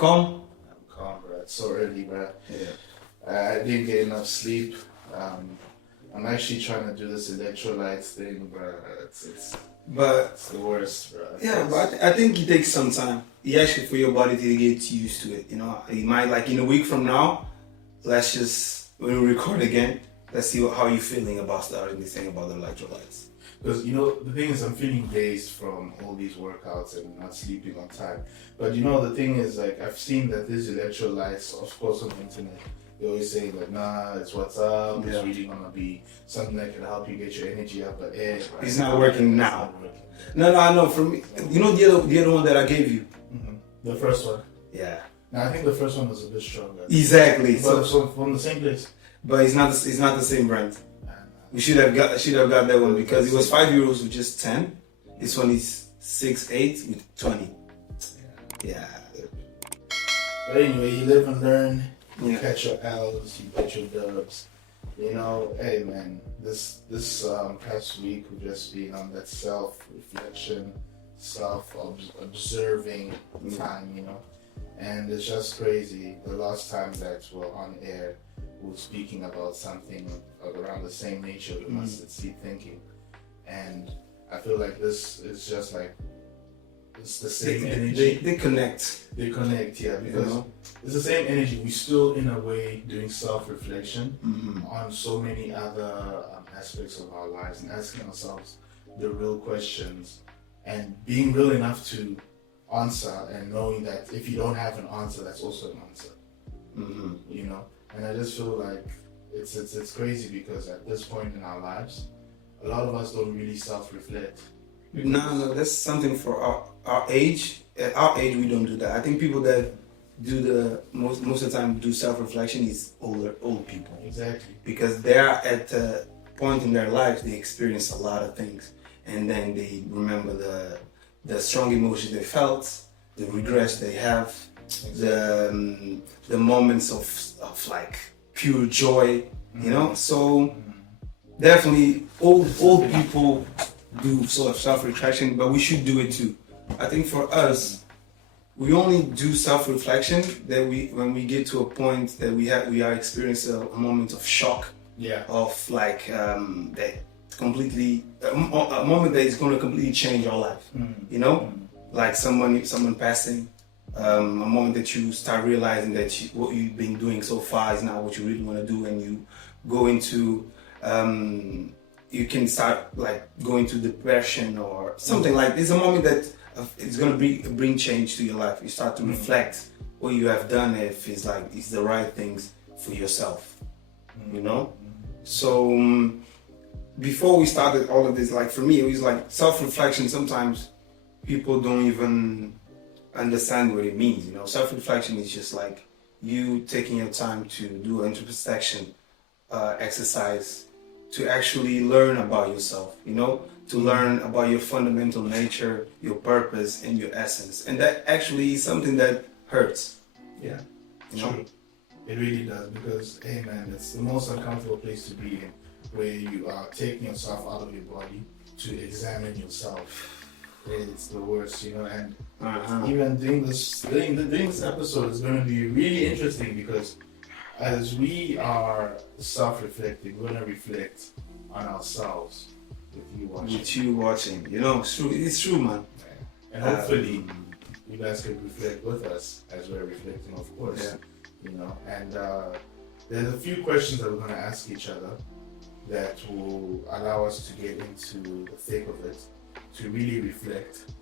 calm? I'm calm, bro. It's so early, bro. Yeah. I didn't get enough sleep. I'm actually trying to do this electrolytes thing, bro. It's the worst, bro. Yeah, but I think it takes some time. Actually, for your body to get used to it. You know, it might, like in a week from now, let's just, when we record again, let's see how you're feeling about starting this thing about the electrolytes. Because, you know, the thing is, I'm feeling dazed from all these workouts and not sleeping on time. But, you know, the thing is, like, I've seen that these electrolytes, of course, on the internet, they always say, like, nah, it's what's up. It's really going to be something that can help you get your energy up. But, it's not working now. No, I know. For me, you know the other one that I gave you? Mm-hmm. The first one? Yeah. Now, I think the first one was a bit stronger. Exactly. But so from the same place. But it's not the same brand. We should have got that one because it was €5 with just 10. This one is 6-8 with 20. Yeah. But anyway, you live and learn. You catch your L's, you get your dubs. You know, hey man, this past week we've just been on that self-reflection, self-observing time, you know. And it's just crazy. The last time that we're on air, we were speaking about something around the same nature, the mustard seed thinking. And I feel like this is just like, it's the same energy. They connect. They connect, yeah, because it's the same energy. We're still, in a way, doing self-reflection on so many other aspects of our lives and asking ourselves the real questions and being real enough to answer and knowing that if you don't have an answer, that's also an answer. You know? And I just feel like it's crazy because at this point in our lives, a lot of us don't really self-reflect. No, that's something for our age. At our age, we don't do that. I think people that do the most of the time do self-reflection is old people. Exactly. Because they are at a point in their lives they experience a lot of things, and then they remember the strong emotions they felt, the regrets they have, the moments of like pure joy, you know. So definitely old people do sort of self-reflection, but we should do it too. I think for us, we only do self-reflection that when we get to a point that we are experiencing a moment of shock, of like that completely a moment that is going to completely change our life, you know, like someone passing, a moment that you start realizing that what you've been doing so far is not what you really want to do, and you go into you can start like going to depression or something like this. It's a moment that it's going to bring change to your life. You start to reflect what you have done, if it's the right things for yourself, you know. So before we started all of this, like for me, it was like self-reflection. Sometimes people don't even understand what it means, you know. Self-reflection is just like you taking your time to do an introspection exercise, to actually learn about yourself, you know, to learn about your fundamental nature, your purpose, and your essence. And that actually is something that hurts. Yeah, true. It really does, because, hey man, it's the most uncomfortable place to be in, where you are taking yourself out of your body to examine yourself. It's the worst, you know. And even doing this episode is going to be really interesting, because as we are self-reflecting, we're going to reflect on ourselves with you watching. You know, it's true, man. And hopefully, you guys can reflect with us as we're reflecting, of course. You know, and there's a few questions that we're going to ask each other that will allow us to get into the thick of it, to really reflect.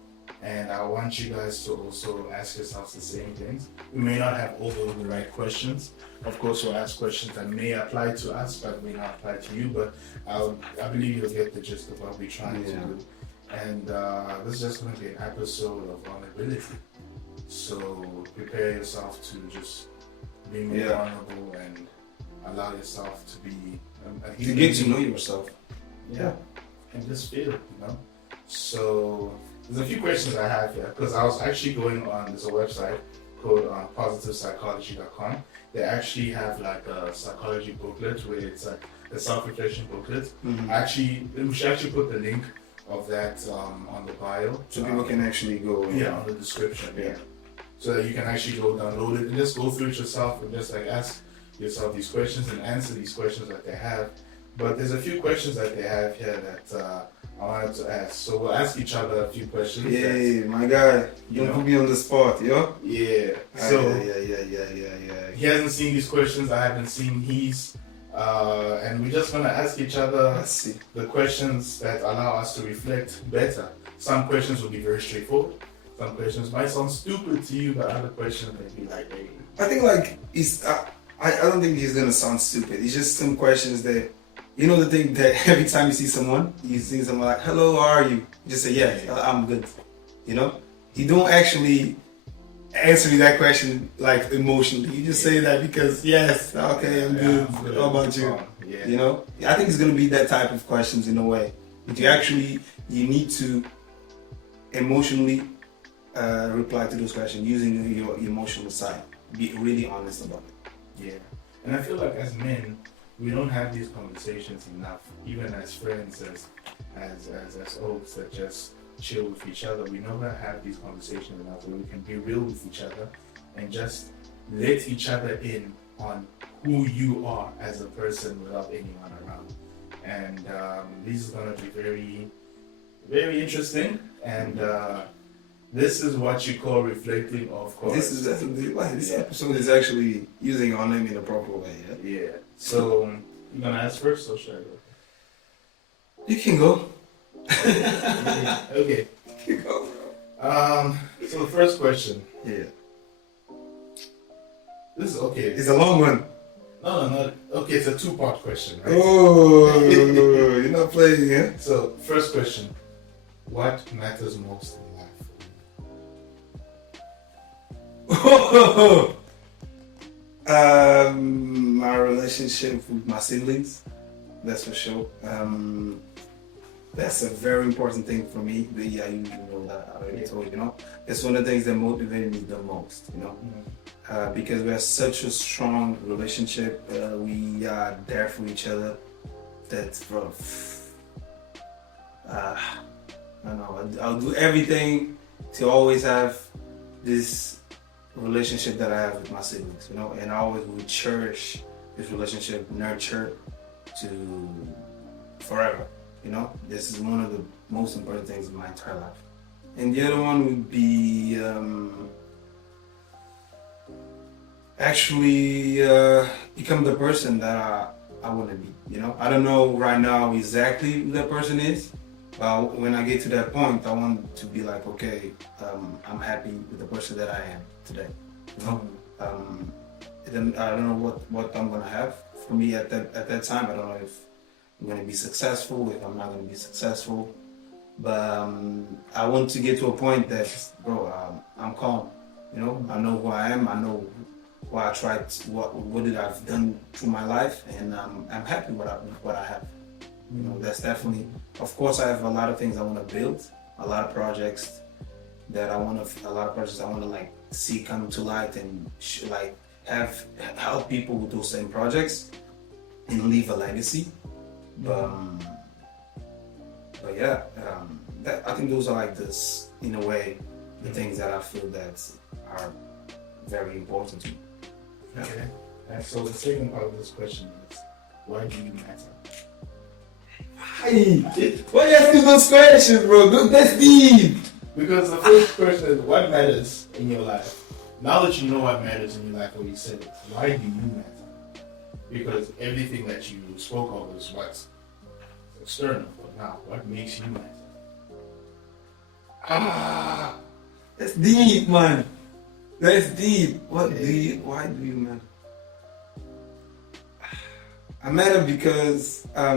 And I want you guys to also ask yourselves the same things. We may not have all the right questions. Of course, we'll ask questions that may apply to us, but may not apply to you. But I believe you'll get the gist of what we're trying to do. And this is just going to be an episode of vulnerability. So prepare yourself to just be more vulnerable and allow yourself to be... to get to know yourself. Yeah. And just feel it, you know. So there's a few questions I have here, because I was actually going on, there's a website called positivepsychology.com. They actually have like a psychology booklet, where it's like a self-reflection booklet. We should actually put the link of that on the bio, so people can actually go on the description. so that you can actually go download it and just go through it yourself and just like ask yourself these questions and answer these questions that they have. But there's a few questions that they have here that I wanted to ask. So we'll ask each other a few questions. Hey, my guy, don't put me on the spot, yo. Yeah. So yeah. he hasn't seen these questions. I haven't seen his. And we're just gonna ask each other the questions that allow us to reflect better. Some questions will be very straightforward. Some questions might sound stupid to you, but other questions may be like, hey. I think like I don't think he's gonna sound stupid. It's just some questions that, you know, the thing that every time you see someone like, hello, how are you? You just say, yeah, I'm good. You know, you don't actually answer that question like emotionally. You just say that because yes, okay, I'm good. How about you? Yeah. You know, I think it's gonna be that type of questions in a way. But you need to emotionally reply to those questions using your emotional side. Be really honest about it. Yeah, and I feel like as men, we don't have these conversations enough. Even as friends, as oaks that just chill with each other, we never have these conversations enough where we can be real with each other and just let each other in on who you are as a person without anyone around. And this is going to be very, very interesting. And this is what you call reflecting, of course. This episode is actually using our name in a proper way. Yeah. So you gonna ask first, or should I go? You can go. Okay. You can go, bro. So the first question. Yeah. This is okay. It's a long one. No. Okay, it's a two-part question, right? Oh, you're not playing, yeah? So first question: what matters most in life? My relationship with my siblings, that's for sure. That's a very important thing for me. But yeah, you know that I already told you, you know. It's one of the things that motivated me the most, you know. Because we have such a strong relationship. We are there for each other. That's bro. I don't know. I'll do everything to always have this relationship that I have with my siblings, you know, and I always will cherish this relationship, nurture to forever, you know. This is one of the most important things in my entire life. And the other one would be actually become the person that I want to be, you know. I don't know right now exactly who that person is, but when I get to that point, I want to be like, okay, I'm happy with the person that I am today. You know, I don't know what I'm gonna have for me at that time. I don't know if I'm gonna be successful, if I'm not gonna be successful. But I want to get to a point that, bro, I'm calm. You know, I know who I am. I know what I tried, what did I've done through my life, and I'm happy with what I have. You know, that's definitely. Of course, I have a lot of things I want to build, a lot of projects that I want to like see come to light and like help people with those same projects and leave a legacy. But yeah, I think those are like this, in a way, the things that I feel that are very important to me. Yeah. Okay. And so the second part of this question is, why do you matter? Why are you asking those questions, bro? That's deep. Because the first question is, what matters in your life? Now that you know what matters in your life, what you said it, why do you matter? Because everything that you spoke of is what's external, but now, what makes you matter? That's deep, man. That's deep. Why do you matter? I matter because I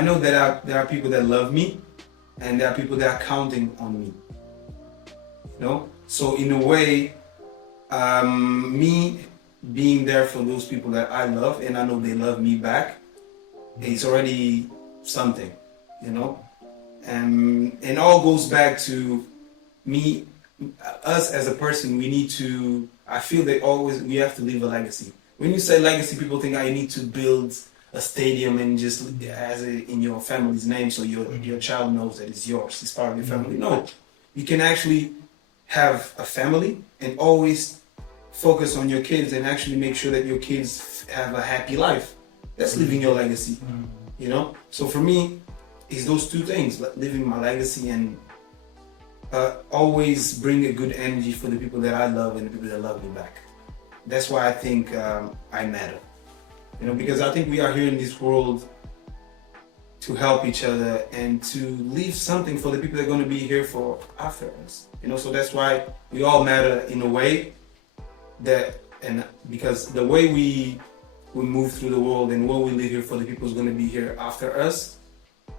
know that there are people that love me, and there are people that are counting on me. You know? So in a way, me being there for those people that I love, and I know they love me back, it's already something, you know? And it all goes back to me, us as a person. I feel that we have to leave a legacy. When you say legacy, people think I need to build a stadium and just in your family's name, so your child knows that it's yours. It's part of your family. No, you can actually have a family and always focus on your kids and actually make sure that your kids have a happy life. That's living your legacy, you know? So for me, it's those two things, like living my legacy and always bring a good energy for the people that I love and the people that love me back. That's why I think I matter, you know, because I think we are here in this world to help each other and to leave something for the people that are going to be here for after us, you know. So that's why we all matter in a way that, and because the way we move through the world and what we live here for the people who's going to be here after us,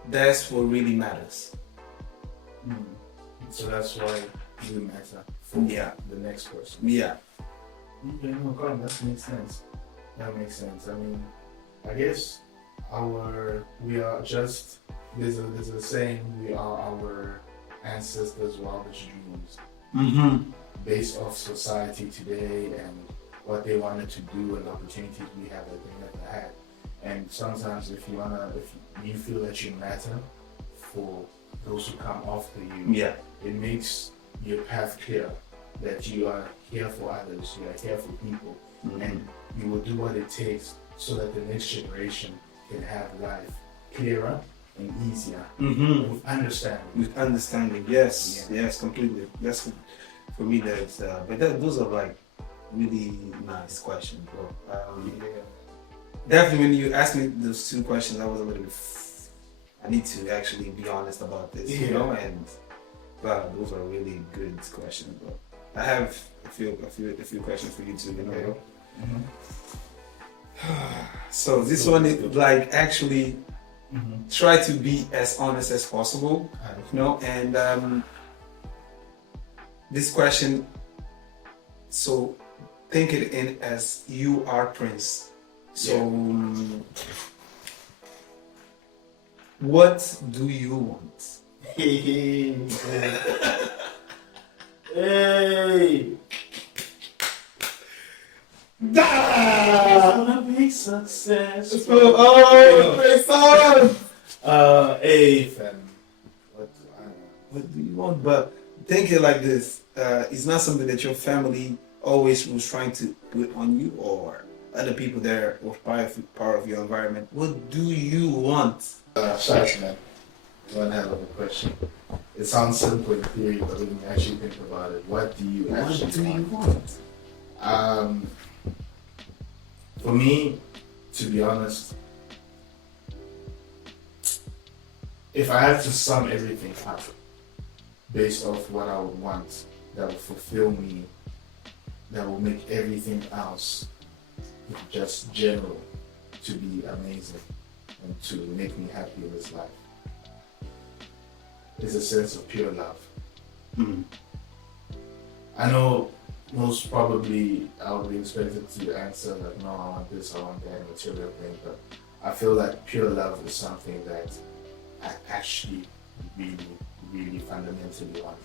that's what really matters. So that's why you matter for the next person. Yeah. Okay, no, God, that makes sense. That makes sense. I mean, I guess we are just, there's a saying, we are our ancestors' wildest dreams. Based off society today and what they wanted to do and the opportunities we have that they never had. And sometimes if you feel that you matter for those who come after you, it makes your path clear, that you are here for others, you are here for people, and you will do what it takes so that the next generation can have life clearer and easier with understanding. With understanding, yes, completely. That's for me. That's those are like really nice questions, bro. Definitely, when you asked me those two questions, I was a little bit. I need to actually be honest about this, you know, and wow, those are really good questions, bro. I have a few questions for you too, you know. So this one is like actually try to be as honest as possible, you know, and this question, so think it in as you are Prince. So what do you want? Hey! Gonna be successful. Hey, fam. What do you want? But think it like this. It's not something that your family always was trying to put on you or other people there or part of your environment. What do you want? Shots, man. One hell of a question. It sounds simple in theory, but when you actually think about it, what do you actually want? For me, to be honest, if I had to sum everything up based off what I would want, that would fulfill me, that will make everything else just general to be amazing and to make me happy in this life, is a sense of pure love. I know most probably I would be expected to answer like, no, I want this, I want that material thing, but I feel like pure love is something that I actually really, really fundamentally want.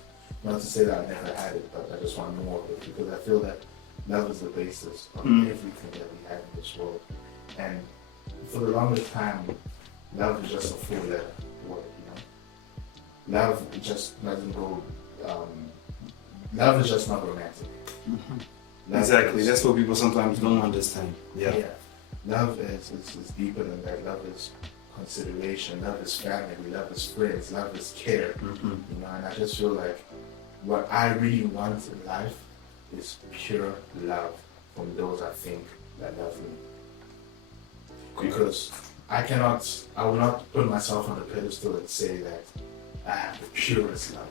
Not to say that I never had it, but I just want more of it because I feel that love is the basis of everything that we have in this world. And for the longest time, love is just a four-letter word, you know? Love just doesn't go, love is just not romantic. Exactly, that's what people sometimes don't understand. Yeah. Love is deeper than that. Love is consideration, love is family, love is friends, love is care. You know, and I just feel like what I really want in life is pure love from those I think that love me. Because I will not put myself on a pedestal and say that I have the purest love.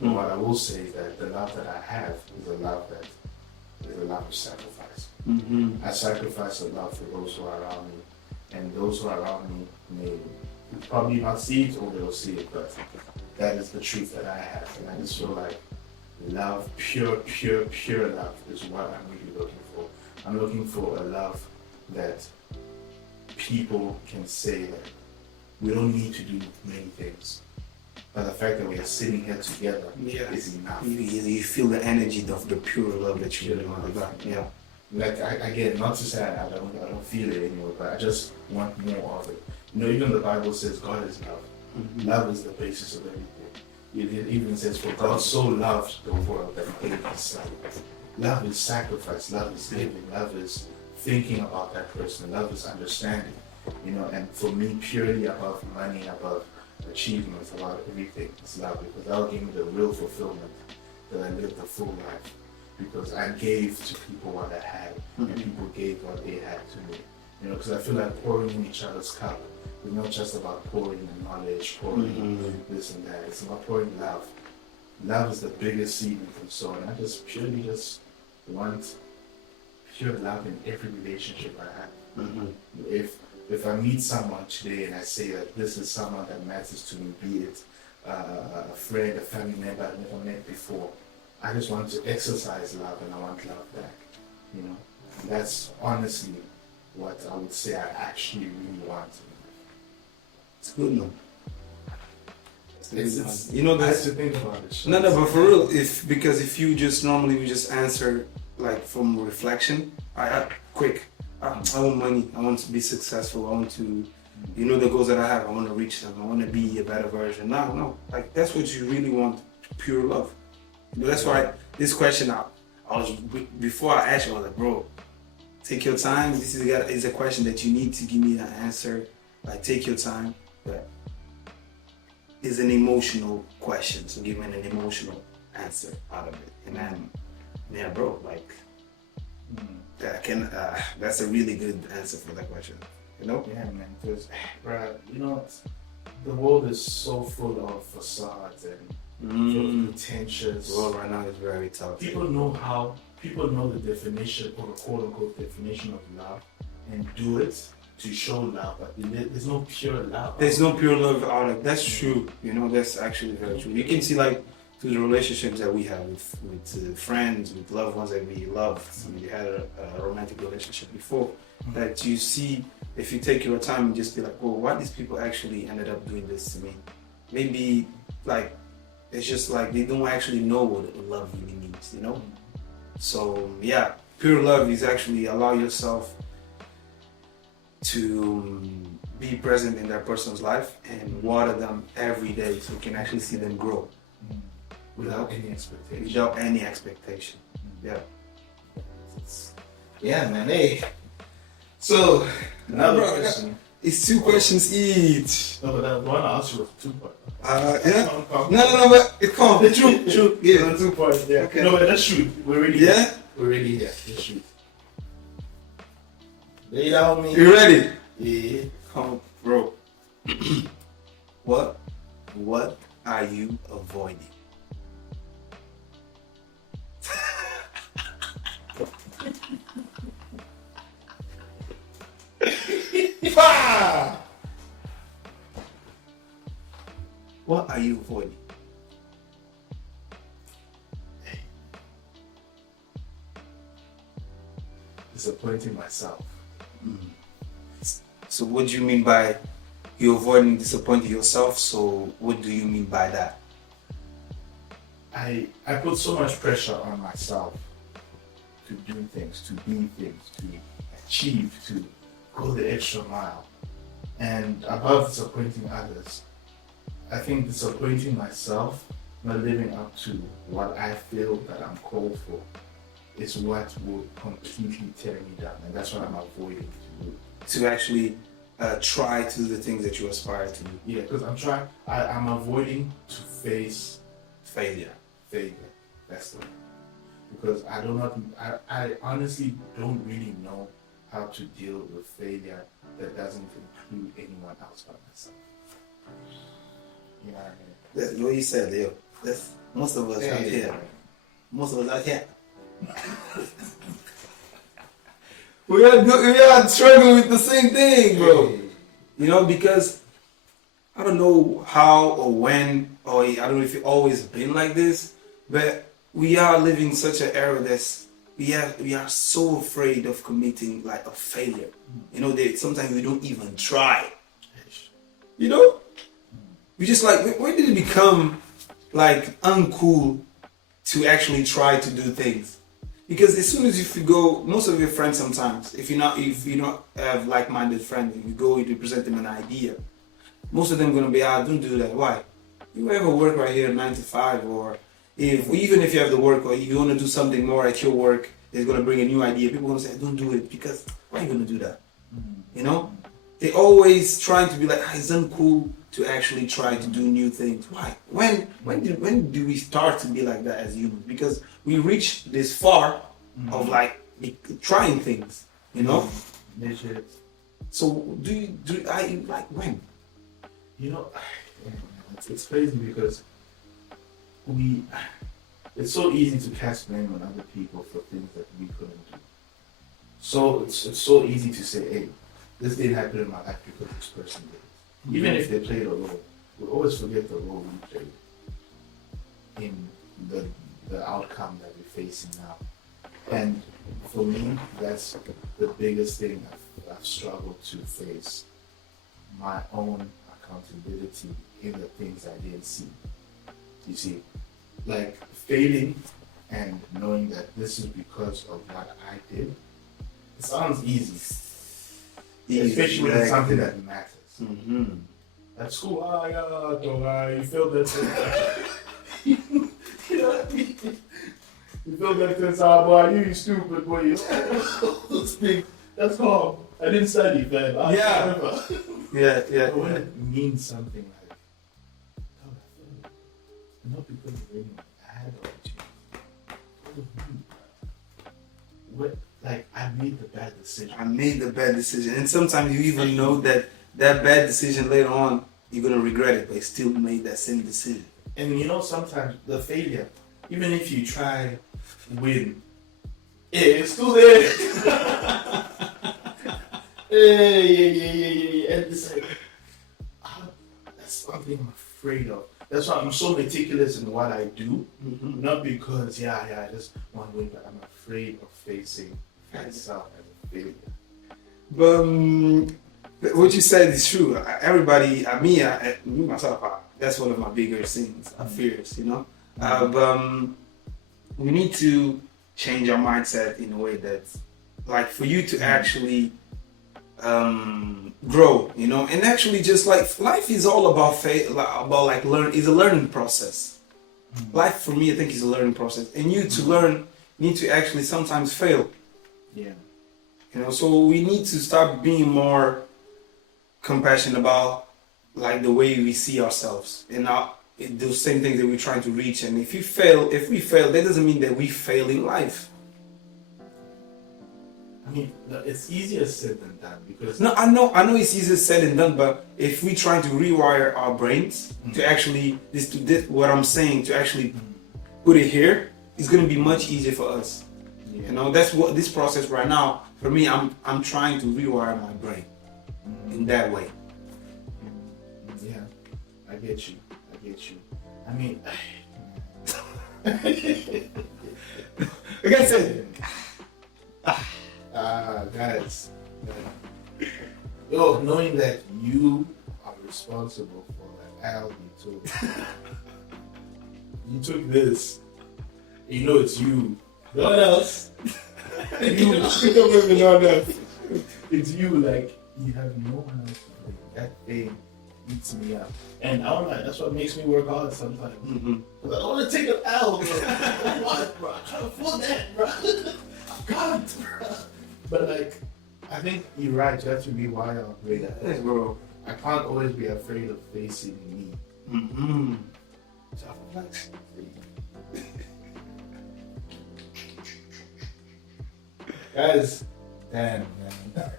But what I will say is that the love that I have is a love of sacrifice. I sacrifice a love for those who are around me, and those who are around me may probably not see it or they'll see it, but that is the truth that I have. And I just feel like love, pure love is what I'm really looking for. I'm looking for a love that people can say that we don't need to do many things, but the fact that we are sitting here together is enough. You feel the energy of the pure love that you really want. Like again, not to say I don't feel it anymore, but I just want more of it. You know, even the Bible says God is love. Love is the basis of everything. It even says, for God so loved the world that he gave his son. Love is sacrifice, love is giving, love is thinking about that person, love is understanding, and for me, purely above money, above achievements, about everything is love, because that will give me the real fulfillment that I lived a full life, because I gave to people what I had, and people gave what they had to me, because I feel like pouring in each other's cup is not just about pouring knowledge, pouring this and that, it's about pouring love. Love is the biggest seed you can sow, and I just purely want pure love in every relationship I have. If I meet someone today and I say that this is someone that matters to me, be it a friend, a family member I've never met before, I just want to exercise love and I want love back. That's honestly what I would say I actually really want. It's good, man. It's I have to think about it. No, but for real, because if you just normally we just answer like from reflection, I want money, I want to be successful, I want to, the goals that I have, I want to reach them, I want to be a better version. No, like that's what you really want, pure love. That's why this question, before I asked you, I was like, bro, take your time. This is a question that you need to give me an answer. Like, take your time. But it's an emotional question, so give me an emotional answer out of it. And then, yeah, bro, like, that's a really good answer for that question. Yeah, man, because, bro, the world is so full of facades and pretentious. The world right now is very tough. People know the definition, or the quote-unquote definition of love, and do it to show love, but there's no pure love. There's no pure love out of it. That's true. That's actually very true. You can see, like, through the relationships that we have with friends, with loved ones that we loved. We had a romantic relationship before. That you see, if you take your time and just be like, well, why these people actually ended up doing this to me? Maybe, like, it's just like they don't actually know what love really means, So, yeah, pure love is actually allow yourself to be present in that person's life and water them every day so you can actually see them grow. Without any expectation. Without any expectation. Yeah. Yeah, man. Hey. So, another question. It's 2 questions each. No, but that one I asked you was 2 parts. Yeah. No, but it can't. True. Yeah. 2 parts. Yeah. Okay. No, but let's shoot. We're ready. Yeah. We're ready here. Let's shoot. Lay down me. You ready? Yeah. Come, bro. What are you avoiding? What are you avoiding? Disappointing myself. So what do you mean by you avoiding disappointing yourself? So what do you mean by that? I put so much pressure on myself to do things, to be things, to achieve, to go the extra mile. And above disappointing others, I think disappointing myself, not living up to what I feel that I'm called for, is what will completely tear me down. And that's what I'm avoiding to do. To actually try to do the things that you aspire to do. Yeah, because I'm avoiding to face Failure. That's the one. Because I honestly don't really know how to deal with failure that doesn't include anyone else but myself. You know what I mean? That's what you said, Leo. That's most of us out here. Most of us out here. we are struggling with the same thing, bro. Because I don't know how or when, or I don't know if it's always been like this, but we are living such an era that's we are so afraid of committing like a failure. Sometimes we don't even try. We just like, when did it become like uncool to actually try to do things? Because as soon as if you go, most of your friends sometimes, if you not have like-minded friends, if you go to present them an idea, most of them gonna be, don't do that. Why? you ever work right here 9 to 5, or even if you have the work, or you want to do something more at your work, it's gonna bring a new idea. People gonna say, "Don't do it," because why are you gonna do that? You know, they always trying to be like, it's uncool to actually try to do new things. Why? When do we start to be like that as humans? Because we reach this far of like trying things, you know. So I like when? You know, it's crazy because it's so easy to cast blame on other people for things that we couldn't do. So it's so easy to say, hey, this didn't happen in my life because this person did it. Even if they played a role, we always forget the role we played in the outcome that we're facing now. And for me, that's the biggest thing I've struggled to face. My own accountability in the things I didn't see. You see, like failing and knowing that this is because of what I did. It sounds easy, especially when it's something that matters. At school, you feel that. You know what I mean? You feel that since boy, you stupid boy. Those things. That's calm. I didn't study, man. Yeah. But when it means something like, not because of anyone, I had the opportunity. What? Like, I made the bad decision. And sometimes you even know that bad decision later on, you're going to regret it, but you still made that same decision. And you know, sometimes the failure, even if you try win, it's still there. Yeah. And it's like, that's something I'm afraid of. That's why I'm so meticulous in what I do. Not because, I just want to win, but I'm afraid of facing myself as a failure. But what you said is true. Everybody, me myself, that's one of my biggest things, fears, you know. But we need to change our mindset in a way that, like, for you to actually grow, you know, and actually just like life is all about is a learning process. Life for me, I think, is a learning process, and you to learn need to actually sometimes fail. Yeah. You know, so we need to start being more compassionate about like the way we see ourselves and not those same things that we're trying to reach. And if we fail, that doesn't mean that we fail in life. I mean, it's easier said than done because no, I know it's easier said than done, but if we try to rewire our brains to actually what I'm saying, to actually put it here, it's going to be much easier for us. You know, that's what this process right now for me. I'm trying to rewire my brain in that way. Yeah, I get you. I mean, like I said, guys, yo, knowing that you are responsible for that L you took this, you know it's you. No one else. You don't even know else. It's you, like, you have no one else to blame. That thing eats me up. And I'm like, that's what makes me work hard sometimes. Because I don't want to take an L, bro. What, bro? I can't afford that, bro. I can't, bro. But, like, I think you're right. You have to be wide and afraid. Yes, bro. I can't always be afraid of facing me. SelfReflection. Guys, damn, man.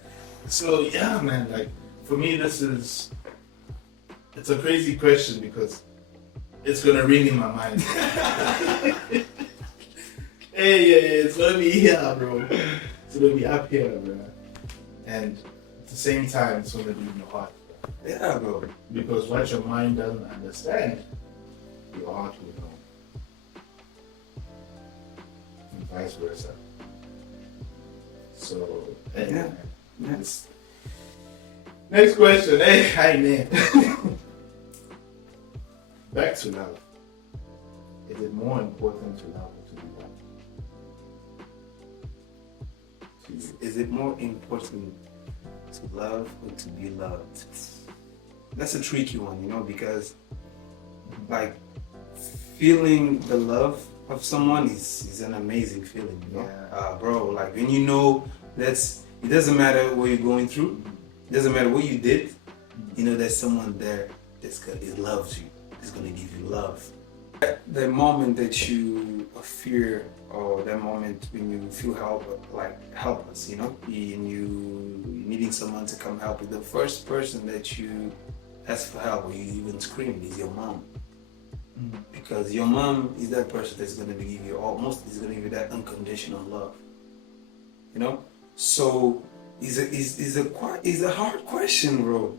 So yeah, man, like for me it's a crazy question because it's gonna ring in my mind. Hey, it's gonna be here, bro. It's gonna be up here, bro. And at the same time, it's gonna be in your heart. Yeah, bro. Because what your mind doesn't understand, your heart will know. And vice versa. So, hey, yeah. Yes. Next question. Hey, hi, man. Back to love. Is it more important to love or to be loved? Is it more important to love or to be loved? That's a tricky one, you know, because Like feeling the love of someone is an amazing feeling, you know? Bro, like when you know it doesn't matter what you're going through, it doesn't matter what you did, you know there's someone there that loves you, is gonna give you love. The moment that you fear, or that moment when you feel helpless, you know, and you needing someone to come help you, the first person that you ask for help or you even scream is your mom. Because your mom is that person that's gonna give you is gonna give you that unconditional love. You know? So it's a hard question, bro.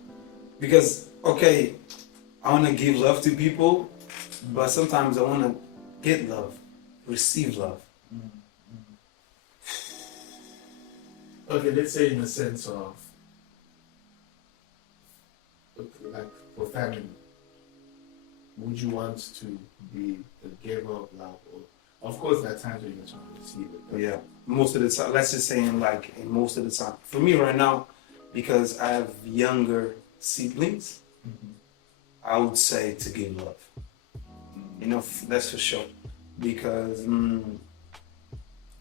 Because okay, I wanna give love to people, but sometimes I wanna get love, receive love. Okay, let's say in the sense of like for family. Would you want to be the giver of love? Or, of course, there are times when you just want to receive it. But yeah, most of the time. Let's just say in most of the time. For me right now, because I have younger siblings, I would say to give love. You know, that's for sure. Because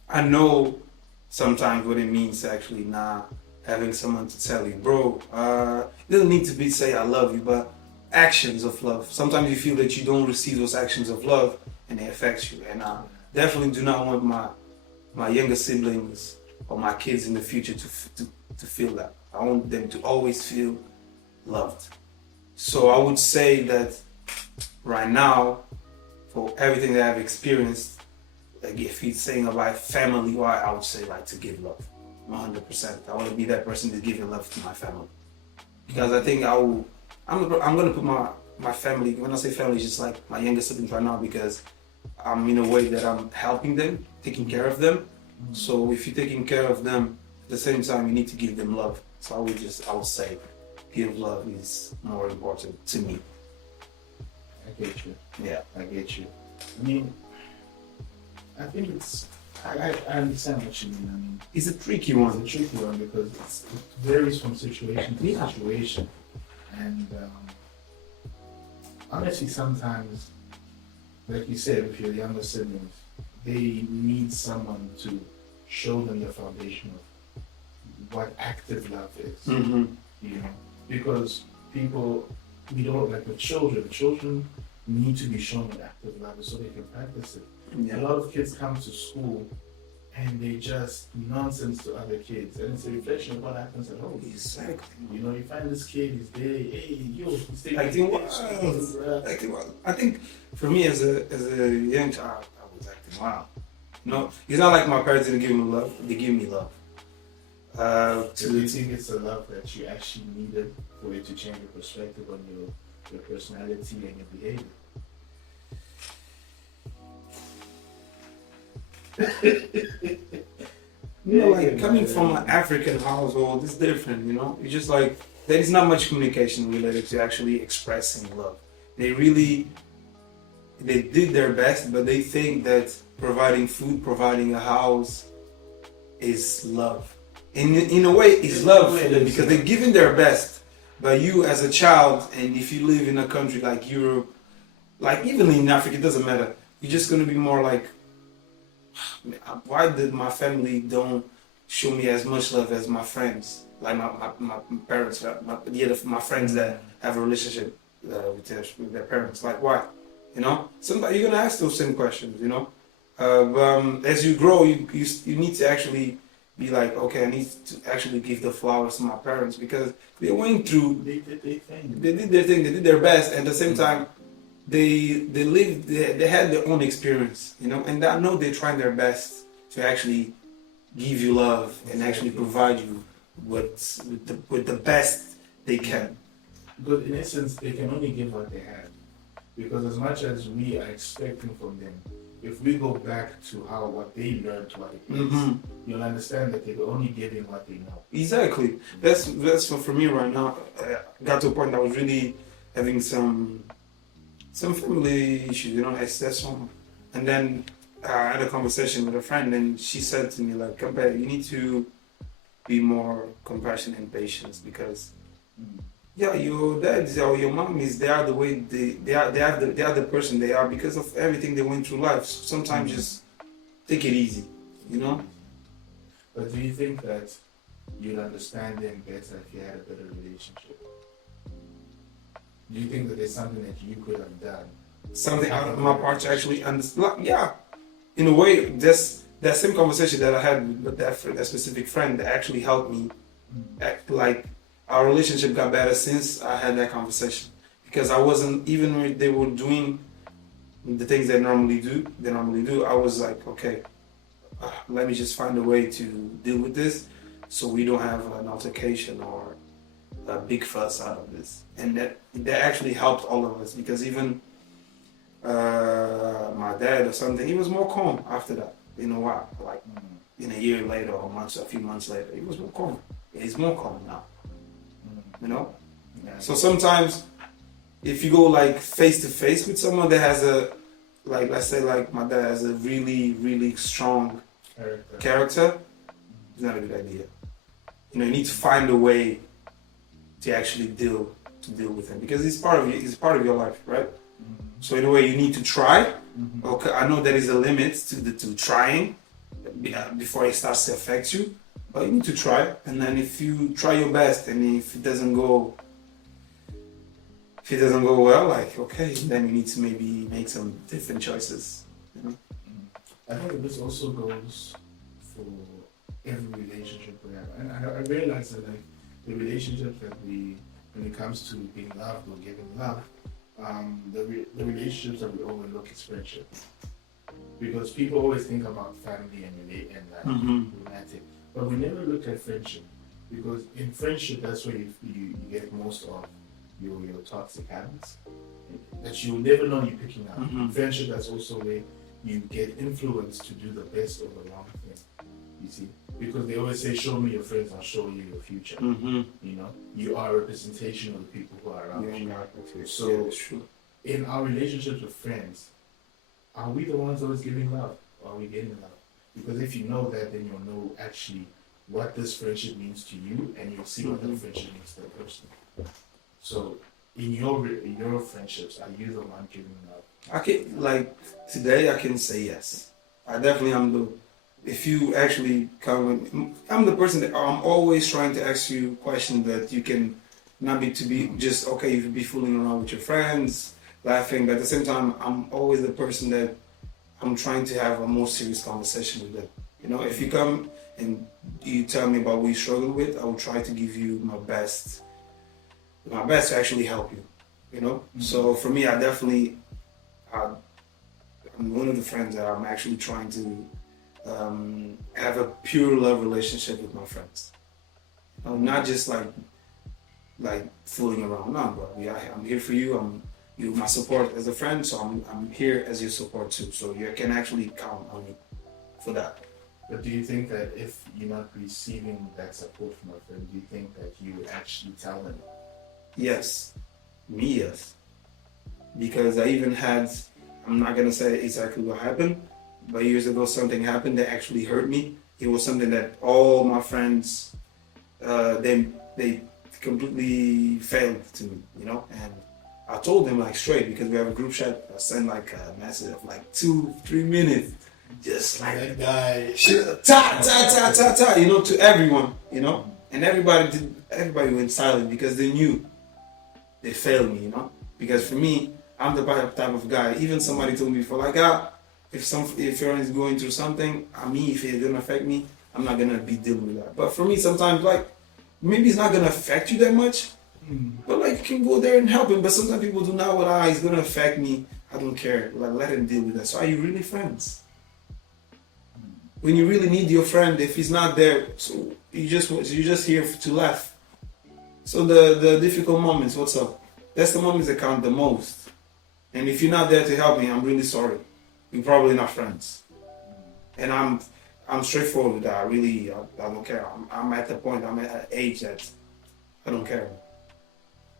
I know sometimes what it means to actually not having someone to tell you, bro. It doesn't need to be say I love you, but actions of love. Sometimes you feel that you don't receive those actions of love and they affect you. And I definitely do not want my younger siblings or my kids in the future to feel that. I want them to always feel loved. So I would say that right now, for everything that I've experienced, like if he's saying about family, why I would say like to give love, 100%. I want to be that person that's giving love to my family, because I think I'm gonna put my family. When I say family, it's just like my younger siblings right now, because I'm in a way that I'm helping them, taking care of them. So if you're taking care of them, at the same time you need to give them love. So I would say, give love is more important to me. I get you. Yeah, I get you. I mean, I think I understand what you mean. I mean, it's a tricky one. It's a tricky one because it varies from situation to situation. And honestly, sometimes, like you said, with your younger siblings, they need someone to show them the foundation of what active love is. Mm-hmm. You know, because we don't like the children need to be shown what active love is so they can practice it. Yeah. A lot of kids come to school and they just nonsense to other kids, and it's a reflection of what happens at home. Exactly. You know, you find this kid, he's there, hey, yo, he's taking Acting wild. I think for me as a young child, I was acting wild. No, it's not like my parents didn't give me love; they give me love. Do you think it's the love that you actually needed for it to change your perspective on your personality and your behavior? You know, like coming from an African household, it's different, you know? It's just like, there is not much communication related to actually expressing love. They did their best, but they think that providing food, providing a house is love. In a way, it's love for them because they're giving their best. But you as a child, and if you live in a country like Europe, like even in Africa, it doesn't matter. You're just going to be more like, why did my family don't show me as much love as my friends, like my parents, my friends that have a relationship with their parents? Like why? You know, sometimes you're gonna ask those same questions. You know, but as you grow, you need to actually be like, okay, I need to actually give the flowers to my parents because they went through. They did their thing. They did their best, and at the same time, they had their own experience, you know, and I know they're trying their best to actually give you love and actually provide you with the best they can. But in essence, they can only give what they have, because as much as we are expecting from them, if we go back to what they learned, what it is, you'll understand that they were only giving what they know. Exactly. That's for me right now. I got to a point that I was really having some family issues, you know, that's one. And then I had a conversation with a friend, and she said to me, like, you need to be more compassionate and patient, because yeah, your dad or your mom is they are the way they are the person they are because of everything they went through life. So sometimes just take it easy, you know. But do you think that you'd understand them better if you had a better relationship? Do you think that there's something that you could have done? Something out of my part to actually understand. Yeah, in a way, that same conversation that I had with that specific friend that actually helped me. Like our relationship got better since I had that conversation because I wasn't even when they were doing the things they normally do. I was like, okay, let me just find a way to deal with this, so we don't have an altercation or a big fuss out of this. And that actually helped all of us because even my dad or something, he was more calm after that. In a while, like in a year later or a few months later, he was more calm. He's more calm now. You know? Yeah. So sometimes if you go like face to face with someone that has a, like let's say like my dad has a really, really strong character, it's not a good idea. You know, you need to find a way to actually deal with him because he's part of your life, right? So in a way you need to try. Okay, I know there is a limit to trying before it starts to affect you, but you need to try. And then if you try your best and if it doesn't go well, like okay, then you need to maybe make some different choices. You know? I think this also goes for every relationship we have, and I realize that like the relationships that when it comes to being loved or giving love, the relationships that we overlook is friendship, because people always think about family and romantic, but we never look at friendship, because in friendship that's where you get most of your toxic habits that you will never know you're picking up. Friendship, that's also where you get influenced to do the best or the wrong thing. You see, because they always say, "Show me your friends, I'll show you your future." You know, you are a representation of the people who are around you. So, in our relationships with friends, are we the ones always giving love, or are we getting love? Because if you know that, then you'll know actually what this friendship means to you, and you'll see what that friendship means to the person. So, in your friendships, are you the one giving love? I can, like today, I can say yes. I definitely am the. If you actually come, I'm the person that I'm always trying to ask you questions that you can not be to be just okay. You could be fooling around with your friends, laughing, but at the same time, I'm always the person that I'm trying to have a more serious conversation with them. You know, if you come and you tell me about what you struggle with, I will try to give you my best to actually help you. You know, so for me, I definitely, I'm one of the friends that I'm actually trying to have a pure love relationship with my friends. You know, not just like fooling around. No, bro. I'm here for you. You're my support as a friend, so I'm here as your support too. So you can actually count on me for that. But do you think that if you're not receiving that support from a friend, do you think that you would actually tell them? Yes. Me, yes. Because I even had, I'm not gonna say exactly what happened, but years ago something happened that actually hurt me. It was something that all my friends, they completely failed to me, you know. And I told them like straight, because we have a group chat. I sent like a message of like 2-3 minutes, just like that guy, ta, you know, to everyone, you know. And everybody went silent because they knew they failed me, you know. Because for me, I'm the type of guy. Even somebody told me before, like, if you're going through something, if it didn't affect me, I'm not gonna be dealing with that. But for me, sometimes like maybe it's not gonna affect you that much, but like you can go there and help him. But sometimes people do not want, it's gonna affect me. I don't care. Like let him deal with that. So are you really friends? When you really need your friend, if he's not there, so you're just here to laugh. So the difficult moments, what's up? That's the moments that count the most. And if you're not there to help me, I'm really sorry. We're probably not friends. And I'm straightforward with that. I don't care. I'm at the point, I'm at an age that I don't care.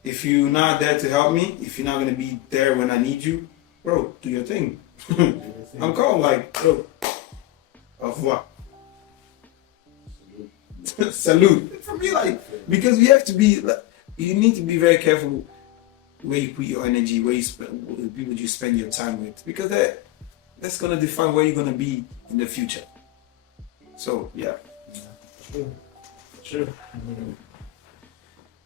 If you're not there to help me, if you're not gonna be there when I need you, bro, do your thing. I'm calm, like, bro. Au revoir. Salute. For me, like, because we have to be, like, you need to be very careful where you put your energy, where you spend, the people you spend your time with, because that's gonna define where you're gonna be in the future. So yeah. True.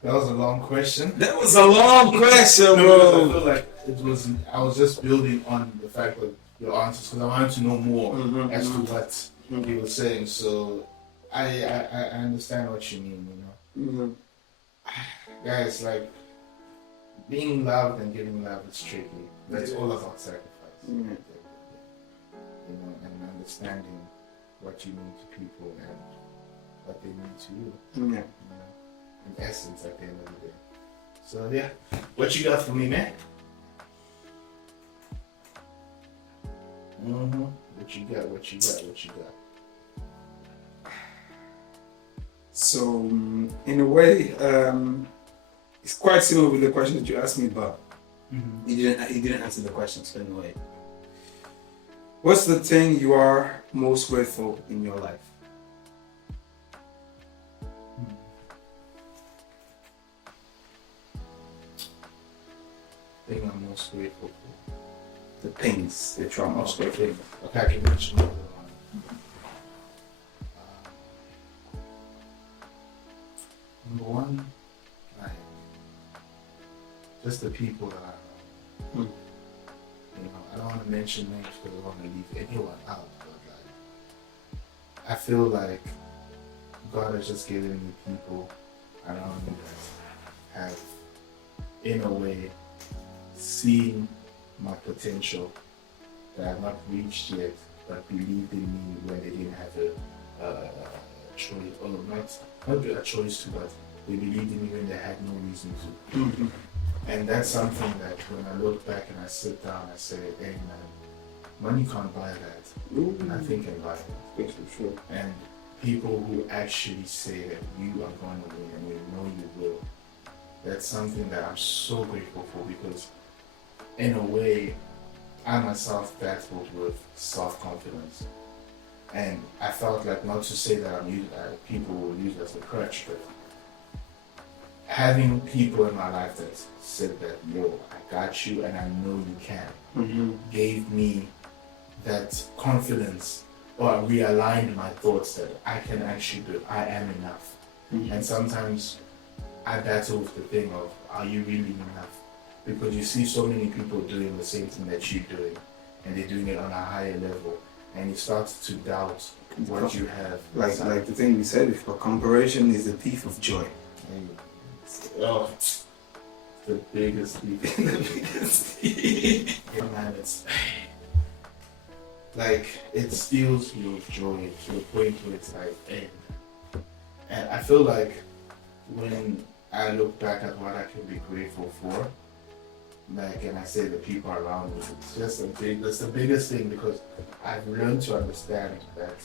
That was a long question. That was a long question, No, bro. I feel like I was just building on the fact that your answers, because I wanted to know more as to what you were saying. So I understand what you mean, you know. Guys, like, being loved and giving love is tricky. That's all about sacrifice. You know, and understanding what you mean to people and what they mean to you. You know, in essence, at the end of the day. So yeah, what you got for me, man? What you got? What you got? What you got? So in a way, it's quite similar with the question that you asked me, but you didn't answer the question. So in a way, what's the thing you are most grateful in your life? Thing I'm most grateful for. The things that you are most grateful for. Okay, I can mention another one. Number one, like, just the people that I know. You know, I don't want to mention names because I don't want to leave anyone out, but like, I feel like God has just given me people around me that have, in a way, seen my potential that I've not reached yet, but believed in me when they didn't have a choice, or not a choice to, but they believed in me when they had no reason to. And that's something that when I look back and I sit down, I say, hey man, money can't buy that. Nothing can buy it. Sure. And people who actually say that you are going to win and you know you will, that's something that I'm so grateful for, because in a way, I myself battled with self-confidence. And I felt like, not to say that people will use it as a crutch, but having people in my life that said that, yo, I got you and I know you can, gave me that confidence, or realigned my thoughts that I can actually do it. I am enough. And sometimes I battle with the thing of, are you really enough? Because you see so many people doing the same thing that you're doing, and they're doing it on a higher level, and you start to doubt what you have. Like the thing we said before, comparison is the thief of joy. Oh, the biggest thief. Yeah, man, it's like, it steals your joy to the point where it's like, hey. And I feel like when I look back at what I can be grateful for, like, and I say the people around me, it's just that's the biggest thing, because I've learned to understand that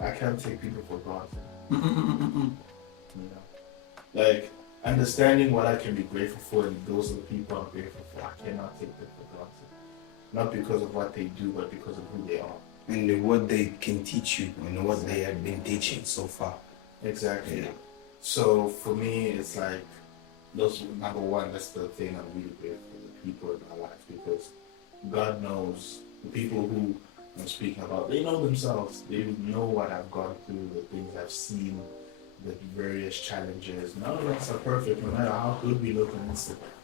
I can't take people for granted. You know, like, understanding what I can be grateful for, and those are the people I'm grateful for. I cannot take them for granted, not because of what they do, but because of who they are and what they can teach you, and what they have been teaching so far. Exactly. Yeah. So for me, it's like, those, number one, that's the thing I'm really grateful for, the people in my life, because God knows the people who I'm speaking about, they know themselves. They know what I've gone through, the things I've seen, the various challenges. None of us are perfect, no matter how good we look on Instagram.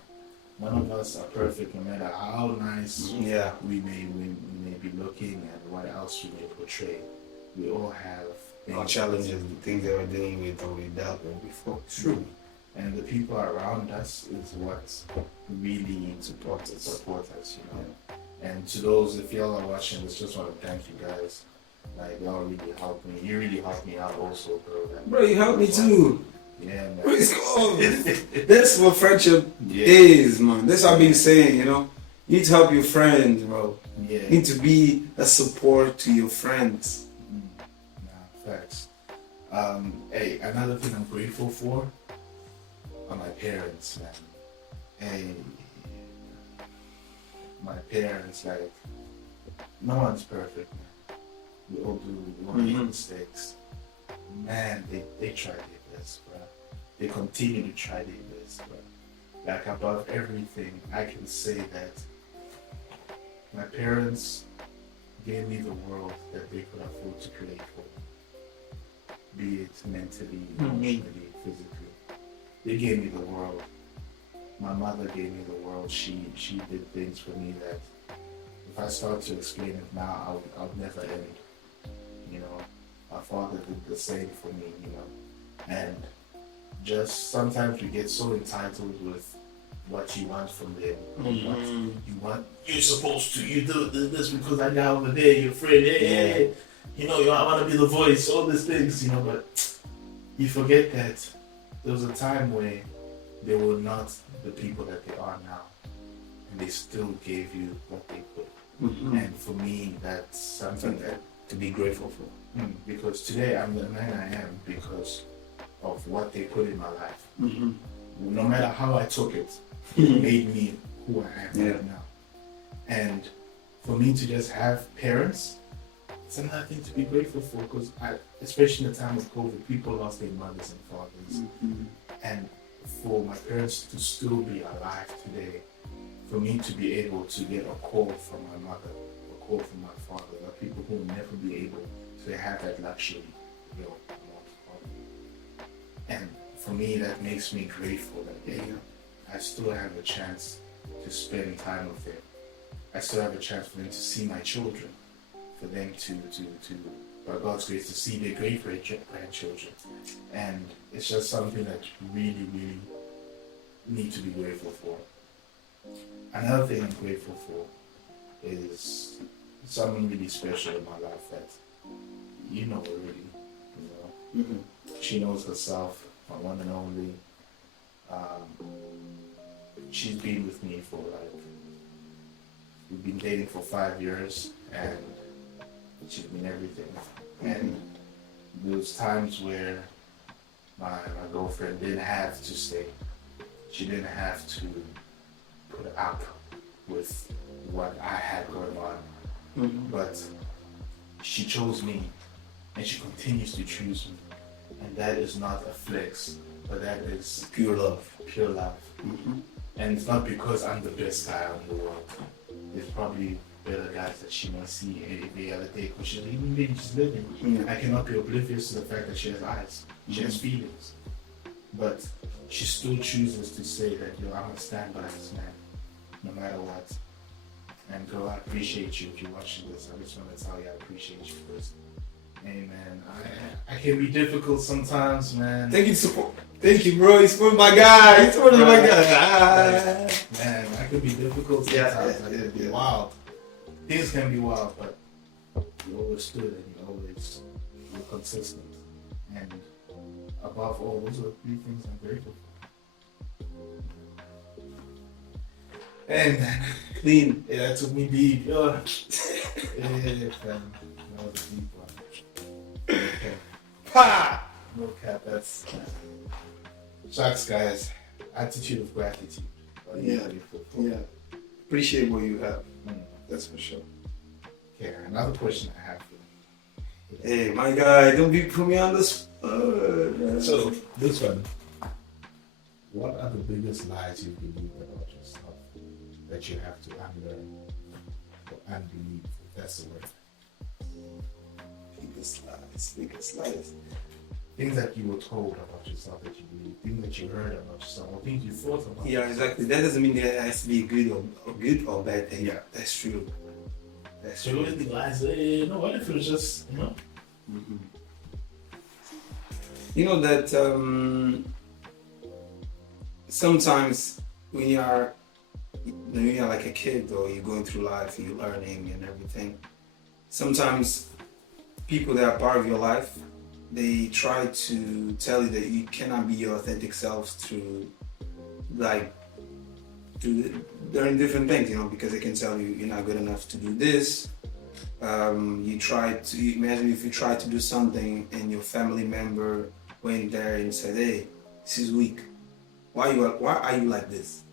None of us are perfect, no matter how nice we may be looking and what else we may portray. We all have Our challenges, the things that we're dealing with or we dealt with before. True. And the people around us is what really support us, you know. And to those, if y'all are watching this, just want to thank you guys. Like, y'all really helped me. You really helped me out also, bro. Bro, you helped me too. Yeah, man. Praise God. That's what friendship is, man. That's what I've been saying, you know. You need to help your friends, bro. Yeah. You need to be a support to your friends. Nah, facts. Hey, another thing I'm grateful for are my parents, man. Hey, my parents, like, no one's perfect, man. We all do, we all make mistakes. Man, they try their best, bro. they continue to try their best. But like above everything, I can say that my parents gave me the world that they could afford to create for me, be it mentally, emotionally, physically. They gave me the world. My mother gave me the world. She did things for me that if I start to explain it now, I'll never end. You know, my father did the same for me, you know. And just sometimes we get so entitled with what you want from them. What you want, you're supposed to, you do this because I got over there, you're afraid, hey, you know, I want to be the voice, all these things, you know, but you forget that there was a time where they were not the people that they are now. And they still gave you what they could. And for me, that's something that to be grateful for. Because today I'm the man I am because of what they put in my life. No matter how I took it, it made me who I am right now. And for me to just have parents, it's another thing to be grateful for because especially in the time of COVID, people lost their mothers and fathers. And for my parents to still be alive today, for me to be able to get a call from my mother, a call from my father, there are people who will never be able to have that luxury. You know, and for me, that makes me grateful that I still have a chance to spend time with them. I still have a chance for them to see my children, for them to by God's grace, to see their great-grandchildren. And it's just something that you really, really need to be grateful for. Another thing I'm grateful for is someone really special in my life that you know already. You know, she knows herself, my one and only. She's been with me for we've been dating for 5 years, and she's been everything. And those times where my girlfriend didn't have to stay, she didn't have to put up with what I had going on, but she chose me, and she continues to choose me, and that is not a flex, but that is Pure love. Pure love. And it's not because I'm the best guy in the world. There's probably better guys that she must see every other day because she's even being she's living. I cannot be oblivious to the fact that she has eyes, she has feelings, but she still chooses to say that I'm gonna stand by this man, no matter what. And girl, I appreciate you if you're watching this. I just want to tell you I appreciate you first. Hey man, I can be difficult sometimes, man. Thank you, bro. You support my guy. You support my guy. Man, I can be difficult sometimes. I can be wild. Things can be wild, but you always stood and you're consistent. And above all, those are the 3 things I'm grateful for. And clean. Yeah, that took me deep. Yeah, fam. That was a deep one. Okay. Ha! No cap, that's shucks, guys. Attitude of gratitude. Yeah. Appreciate what you have. That's for sure. Okay, another question I have for you. Hey, my guy, don't put me on the spot. So, this one. What are the biggest lies you believe about yourself that you have to unlearn or unbelieve? If that's the word. Biggest lies. Things that you were told about yourself that you believe, things that you heard about yourself, or things you thought about. Yeah, exactly. That doesn't mean that it has to be good or bad thing. Yeah, that's true. That's so true. you always lies. No, what if it was just You know that sometimes when you're like a kid or you're going through life, you're learning and everything. Sometimes people that are part of your life, they try to tell you that you cannot be your authentic selves through learn different things, because they can tell you you're not good enough to do this. You try to imagine if you try to do something and your family member went there and said, "Hey, this is weak. Why are you like this?"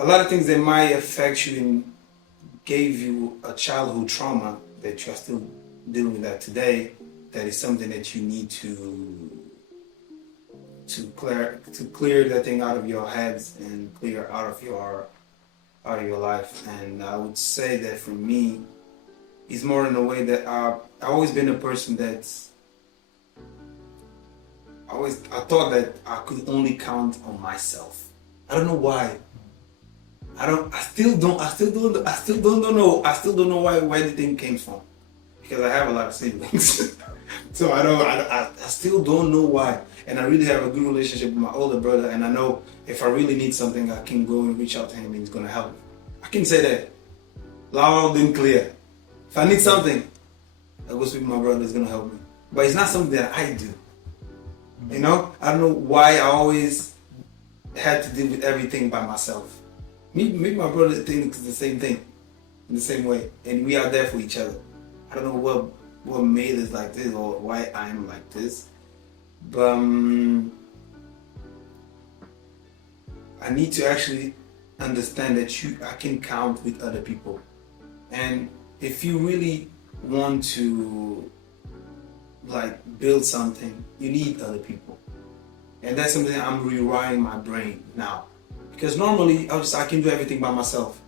A lot of things that might affect you and gave you a childhood trauma that you're still dealing with that today. that is something that you need to clear that thing out of your heads and clear out of your life. And I would say that for me, it's more in a way that I've always been a person that's I thought that I could only count on myself. I don't know why. I still don't know where the thing came from, because I have a lot of siblings. So I still don't know why. And I really have a good relationship with my older brother, and I know if I really need something, I can go and reach out to him and he's gonna help. I can say that loud and clear. If I need something, I go speak to my brother, he's gonna help me. But it's not something that I do. You know? I don't know why I always had to deal with everything by myself. Me my brother thinks the same thing, in the same way, and we are there for each other. I don't know what made us like this or why I'm like this, but I need to actually understand that I can count with other people. And if you really want to build something, you need other people. And that's something I'm rewiring my brain now. Because normally I can do everything by myself.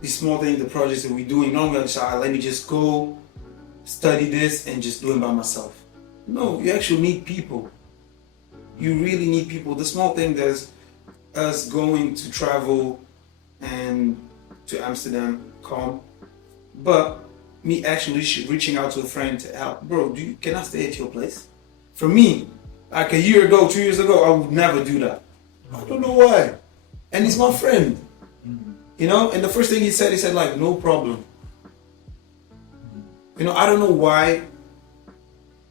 These small things, the projects that we're doing, normally let me just go study this and just do it by myself. No, you actually need people. You really need people. The small thing that's us going to travel and to Amsterdam, calm. But me actually reaching out to a friend to help. Bro, can I stay at your place? For me, like a year ago, 2 years ago, I would never do that. I don't know why. And he's my friend. You know, and the first thing he said no problem. You know, I don't know why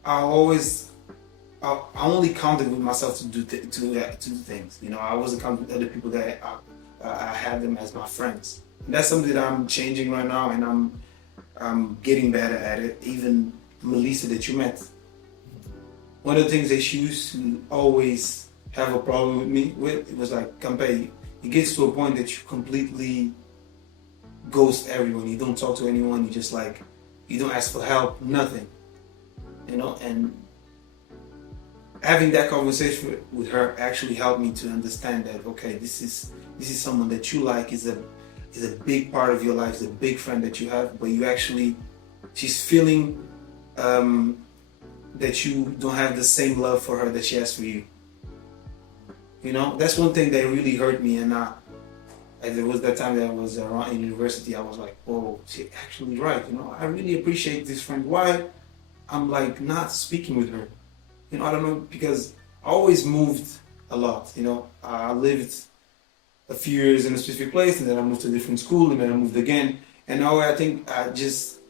I only counted with myself to do things. You know, I wasn't counting with other people that I had them as my friends. And that's something that I'm changing right now, and I'm getting better at it. Even Melissa that you met, one of the things that she used to always have a problem with me with, it was like, Campe, it gets to a point that you completely ghost everyone. You don't talk to anyone. You just you don't ask for help, nothing. You know, and having that conversation with her actually helped me to understand that, okay, this is someone that you like, is a big part of your life, is a big friend that you have, but she's feeling that you don't have the same love for her that she has for you. You know, that's one thing that really hurt me, and there was that time that I was around in university, I was like, oh, she's actually right, you know, I really appreciate this friend. Why I'm not speaking with her? You know, I don't know, because I always moved a lot, you know. I lived a few years in a specific place, and then I moved to a different school, and then I moved again. And now I think I just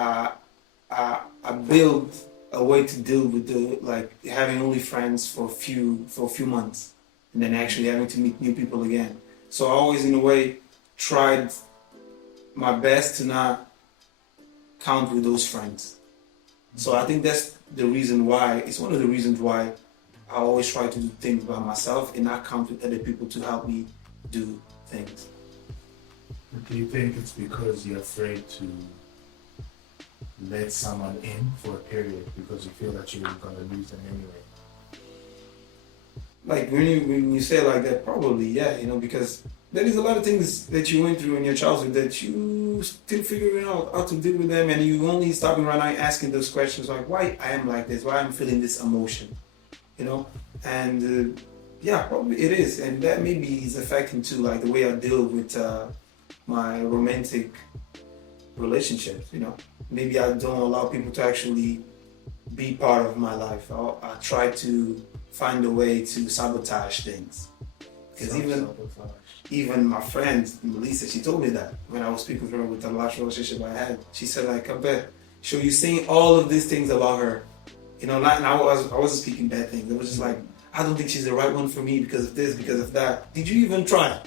I built a way to deal with having only friends for a few months, and then actually having to meet new people again. So I always, in a way, tried my best to not count with those friends. So I think that's the reason why, it's one of the reasons why I always try to do things by myself and not count with other people to help me do things. Do you think it's because you're afraid to let someone in for a period because you feel that you're going to lose them anyway? When you say it like that, probably, yeah, you know, because there is a lot of things that you went through in your childhood that you still figuring out how to deal with them, and you only stopping right now asking those questions like, why I am like this, why I'm feeling this emotion, you know? And yeah, probably it is, and that maybe is affecting too, the way I deal with my romantic relationships, you know? Maybe I don't allow people to actually be part of my life. I try to find a way to sabotage things. Because even my friend, Melissa, she told me that when I was speaking with her with the last relationship I had. She said, I bet, so you're saying all of these things about her. You know, and I wasn't speaking bad things. It was just I don't think she's the right one for me because of this, because of that. Did you even try?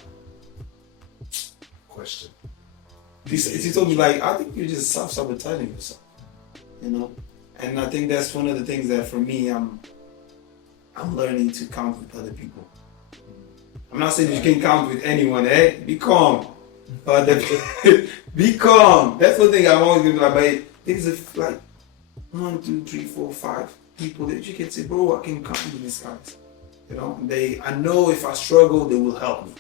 Question. She told me, I think you're just self-sabotaging yourself. You know? And I think that's one of the things that for me, I'm learning to count with other people. I'm not saying you can count with anyone, eh? Be calm. Be calm. That's one thing I'm always going to be things 1, 2, 3, 4, 5 people that you can say, bro, I can come to these guys. You know, I know if I struggle, they will help me.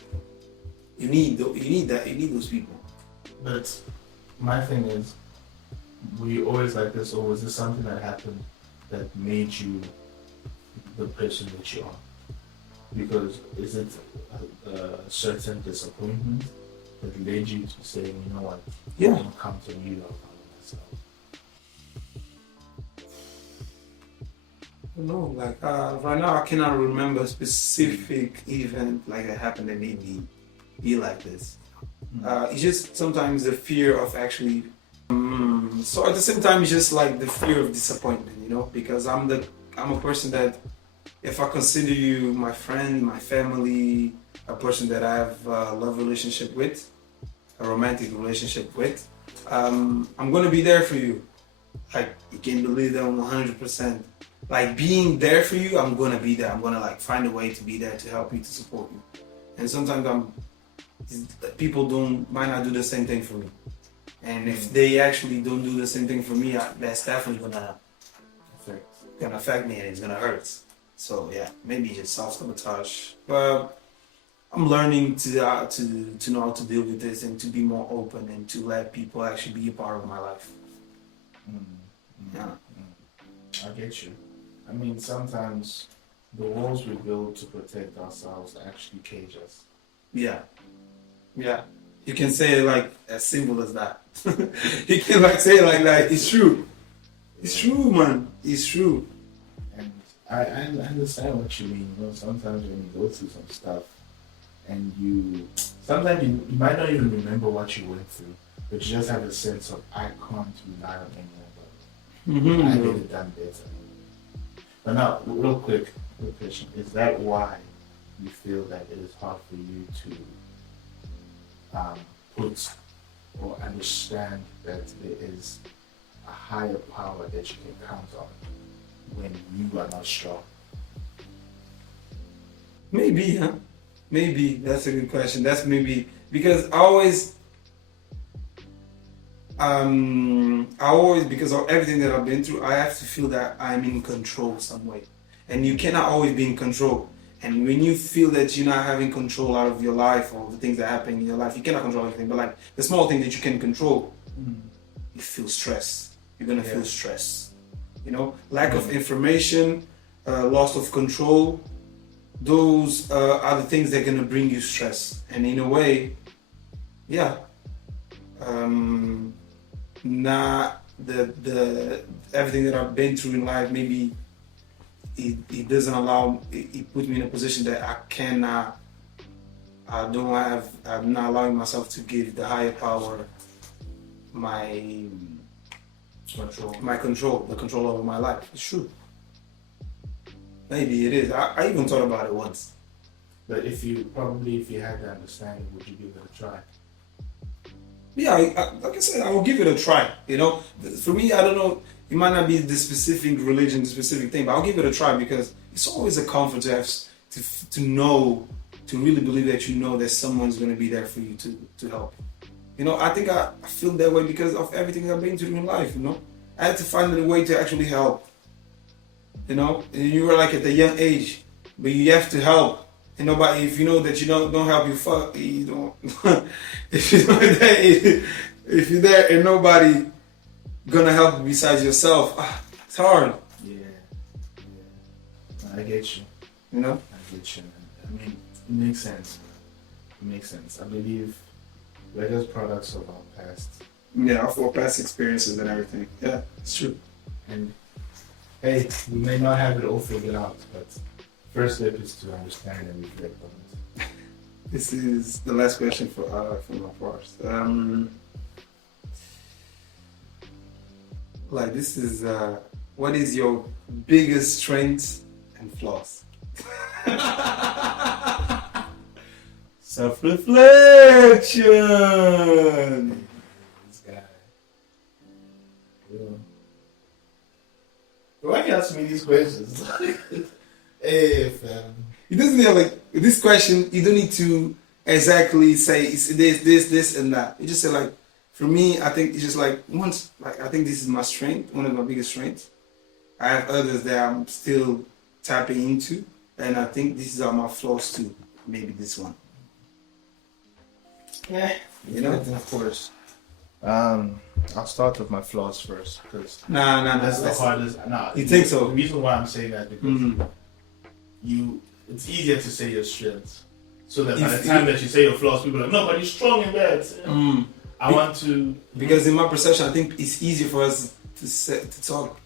You need that. You need those people. But my thing is, were you always like this, or was this something that happened that made you the person that you are? Because is it a certain disappointment that led you to say, you know what, Yeah. I'm gonna come to you out of myself? No, like right now I cannot remember a specific event like that happened that made me be like this. It's just sometimes the fear of actually. So at the same time, it's just like the fear of disappointment, you know, because I'm a person that if I consider you my friend, my family, a person that I have a love relationship with, a romantic relationship with, I'm gonna be there for you. Like you can believe that 100%. Like being there for you, I'm gonna be there. I'm gonna like find a way to be there to help you, to support you. And sometimes people might not do the same thing for me. And if they actually don't do the same thing for me, that's definitely gonna affect me, and it's gonna hurt. So yeah, maybe just self-sabotage. But I'm learning to know how to deal with this and to be more open and to let people actually be a part of my life. Yeah. I get you. I mean, sometimes the walls we build to protect ourselves actually cage us. Yeah. Yeah. You can say it like as simple as that. You can like say it like that. It's true. It's true, man. It's true. And I understand what you mean. You know, sometimes when you go through some stuff and sometimes you might not even remember what you went through, but you just have a sense of, I can't rely on anyone. I get it done better. But now, real quick question, is that why you feel that it is hard for you to put or understand that there is a higher power that you can count on when you are not strong? Maybe, huh? Maybe that's a good question. That's maybe because I always because of everything that I've been through, I have to feel that I'm in control some way, and you cannot always be in control. And when you feel that you're not having control out of your life or the things that happen in your life, you cannot control everything. But like the small thing that you can control, you feel stress. You're gonna feel stress. You know, lack of information, loss of control. Those are the things that are gonna bring you stress. And in a way, yeah. Not the everything that I've been through in life, maybe it doesn't allow, it puts me in a position that I'm not allowing myself to give the higher power my control, the control over my life. It's true. Maybe it is. I even thought about it once. But if you had the understanding, would you give it a try? Yeah, like I said, I will give it a try. You know, for me, I don't know. It might not be the specific religion, the specific thing, but I'll give it a try because it's always a comfort to have to know, to really believe that you know that someone's going to be there for you to help. You know, I think I feel that way because of everything I've been through in life. You know, I had to find a way to actually help. You know, and you were like at a young age, but you have to help. And nobody, if you know that you don't help, you don't. If you know that, if you're there and nobody gonna help besides yourself, it's hard. Yeah. I get you. You know. I get you. I mean, it makes sense. It makes sense. I believe we're just products of our past. Yeah, of our past experiences and everything. Yeah, it's true. And hey, we may not have it all figured out, but first step is to understand and reflect on it. This is the last question from Ofcourse. Like this is what is your biggest strengths and flaws? Self-reflection. This guy. Yeah. Why you ask me these questions? Hey, fam. It doesn't have like this question. You don't need to exactly say it's this, and that. You just say like For me, I think it's just like I think this is my strength, one of my biggest strengths. I have others that I'm still tapping into, and I think these are my flaws too. Maybe this one. Yeah, You know? of course. I'll start with my flaws first because Nah. that's the hardest. Nah, You think so? The reason why I'm saying that because it's easier to say your strengths, so that by the time that you say your flaws, people are like, no, but you're strong in that. I want to because in my perception, I think it's easier for us to talk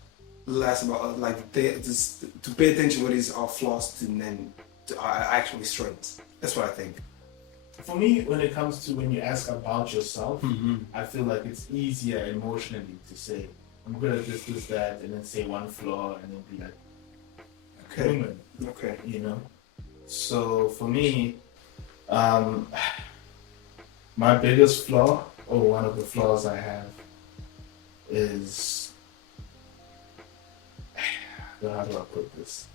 less about to pay attention what is our flaws and then to our actually strengths. That's what I think. For me, when it comes to when you ask about yourself, I feel like it's easier emotionally to say, I'm good at this, that, and then say one flaw and then be like, human. Okay. You know? So for me, my biggest flaw, or one of the flaws I have, is, how do I put this?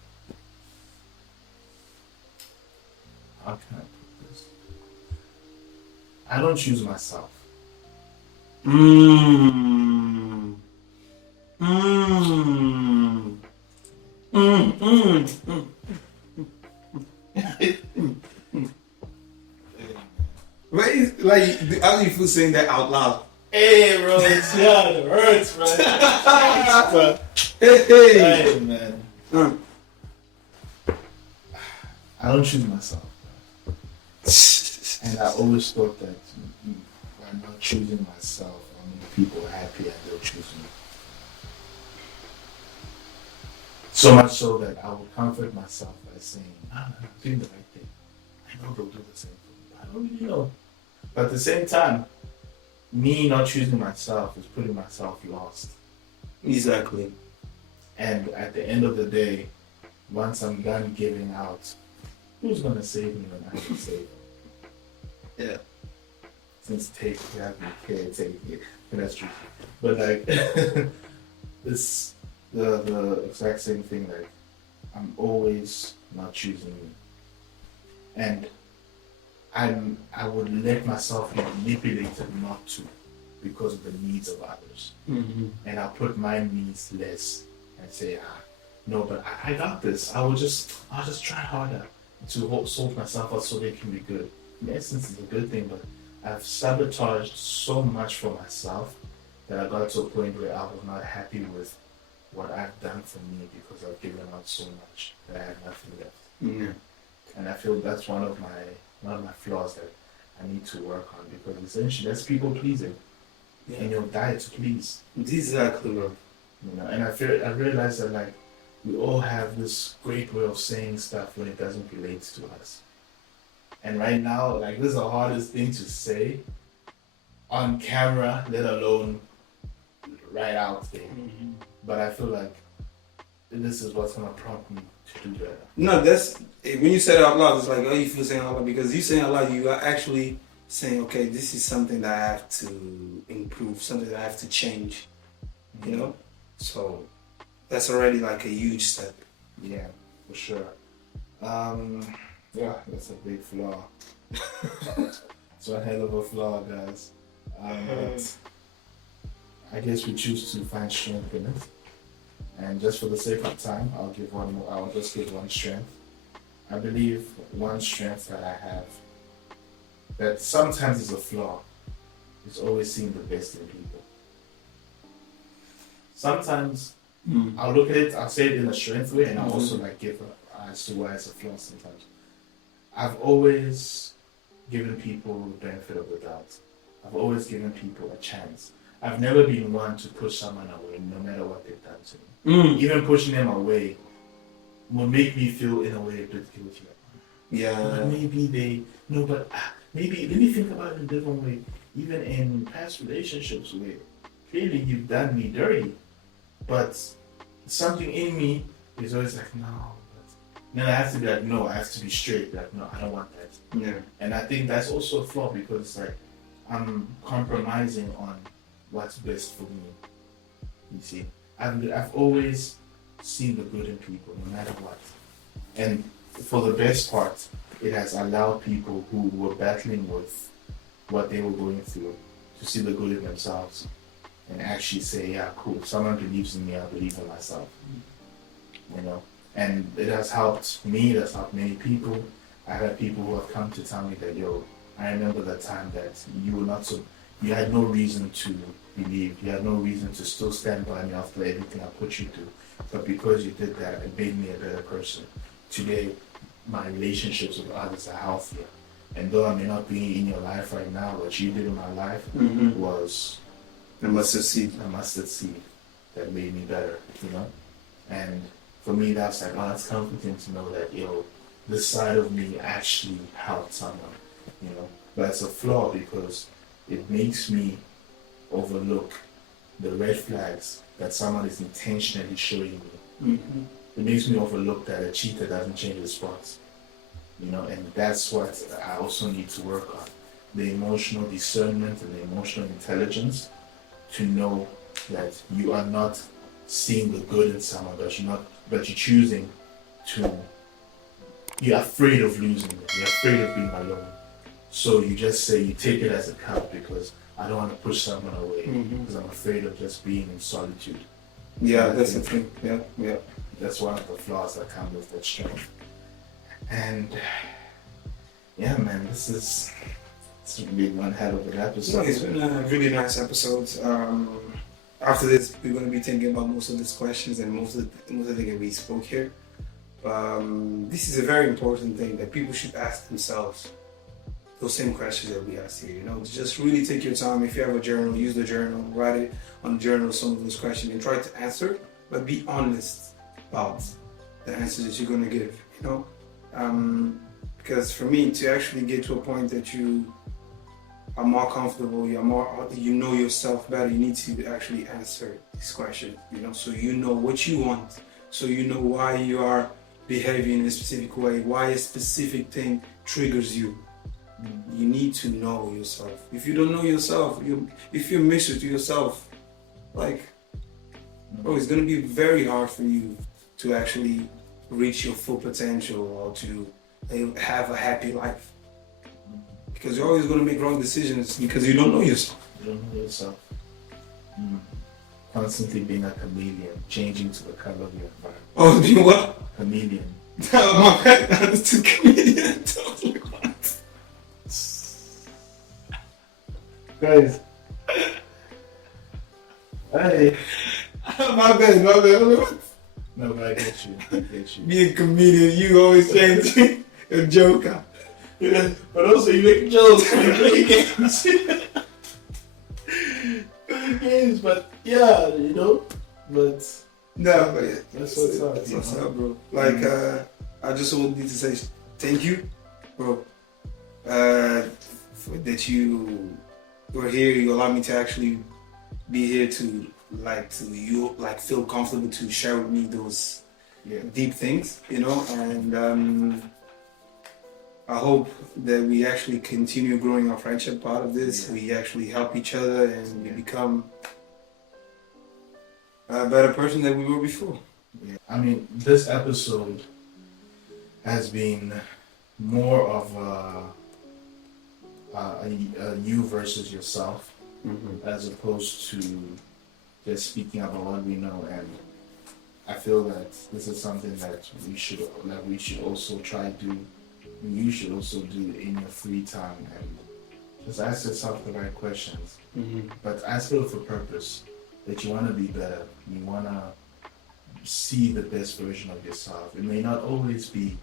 How can I put this? I don't choose myself. Like, how do you feel saying that out loud? Hey, bro, it hurts, man. Hey, man. I don't choose myself. And I always thought that by not choosing myself, I make people happy and they'll choose me. So much so that I would comfort myself by saying, I'm doing the right thing. I know they'll do the same for me. I don't really know. But at the same time, me not choosing myself is putting myself lost. Exactly. And at the end of the day, once I'm done giving out, who's gonna save me when I can save them? Yeah. Since you have me care, take it. And that's true. But like it's the exact same thing, like I'm always not choosing me. And I would let myself be manipulated not to because of the needs of others. And I put my needs less and say, no, but I got this. I'll just try harder to sort myself out so they can be good. In essence, it's a good thing, but I've sabotaged so much for myself that I got to a point where I was not happy with what I've done for me because I've given out so much that I have nothing left. And I feel that's one of my flaws that I need to work on, because essentially that's people pleasing. And you'll die to please. Exactly, bro. You know, and I realized that like we all have this great way of saying stuff when it doesn't relate to us. And right now, like, this is the hardest thing to say on camera, let alone right out there. But I feel like this is what's gonna prompt me to do better. No, that's when you say it out loud, it's like, oh, you feel saying out loud, because you saying out loud, you are actually saying, okay, this is something that I have to improve, something that I have to change, you know? So that's already like a huge step. Yeah, for sure. Yeah, that's a big flaw. It's one hell of a flaw, guys. But I guess we choose to find strength in it. And just for the sake of time, I'll just give one strength. I believe one strength that I have, that sometimes is a flaw, is always seeing the best in people. Sometimes I'll look at it, I'll say it in a strength way, and I'll also like give as to why it's a flaw sometimes. I've always given people the benefit of the doubt. I've always given people a chance. I've never been one to push someone away, no matter what they've done to me. Even pushing them away will make me feel in a way a bit guilty. But maybe let me think about it in a different way. Even in past relationships where clearly you've done me dirty, but something in me is always like, no. Then I have to be like, no, I have to be straight. Like, no, I don't want that. And I think that's also a flaw, because it's like I'm compromising on what's best for me. You see, I've always seen the good in people, no matter what. And for the best part, it has allowed people who were battling with what they were going through to see the good in themselves and actually say, yeah, cool, if someone believes in me, I believe in myself. You know? And it has helped me, it has helped many people. I had people who have come to tell me that, yo, I remember that time that you were not so, you had no reason to believe, you had no reason to still stand by me after everything I put you through. But because you did that, it made me a better person. Today, my relationships with others are healthier. And though I may not be in your life right now, what you did in my life was a mustard seed. A mustard seed that made me better, you know? And for me, that's like, oh, it's comforting to know that, yo, this side of me actually helped someone, you know? But it's a flaw because it makes me overlook the red flags that someone is intentionally showing me. It makes me overlook that a cheater doesn't change his spots, you know? And that's what I also need to work on. The emotional discernment and the emotional intelligence to know that you are not seeing the good in someone, but you're choosing to, you're afraid of losing it, you're afraid of being alone. So you just say, you take it as it comes because I don't want to push someone away because I'm afraid of just being in solitude. Yeah, that's the thing. Yeah. That's one of the flaws that come with that strength. And yeah, man, it's been one hell of an episode. It's been a really nice episode. After this, we're going to be thinking about most of these questions and most of the things that we spoke here. This is a very important thing that people should ask themselves. Those same questions that we asked here, you know, just really take your time. If you have a journal, use the journal, write it on the journal, some of those questions, and try to answer, but be honest about the answers that you're going to give, you know. Because for me, to actually get to a point that you are more comfortable, you know yourself better, you need to actually answer these questions, you know, so you know what you want, so you know why you are behaving in a specific way, why a specific thing triggers you. You need to know yourself. If you don't know yourself, if you're miserable to yourself, like, bro, it's gonna be very hard for you to actually reach your full potential or to have a happy life. Because you're always gonna make wrong decisions because you don't know yourself. You don't know yourself. Constantly being a chameleon, changing to the color of your environment. Oh, do you what? Chameleon. My bad, I understood chameleon. I was like, what? Guys. Hey. My bad. No, but I get you. Being a comedian, you always change a joker. Yeah, but also you make jokes when you play games. Games, but yeah, you know. But no, but yeah, that's what's up. That's what's up, bro. Like, I just wanted to say thank you, bro, for that you were here. You allowed me to actually be here to feel comfortable to share with me those deep things, you know, and I hope that we actually continue growing our friendship out of this. We actually help each other and we become a better person than we were before. Yeah. I mean, this episode has been more of a you versus yourself, as opposed to just speaking about what we know. And I feel that this is something that we should also try to do. You should also do in your free time and just ask yourself the right questions. But ask it with a purpose, that you want to be better. You want to see the best version of yourself. It may not always be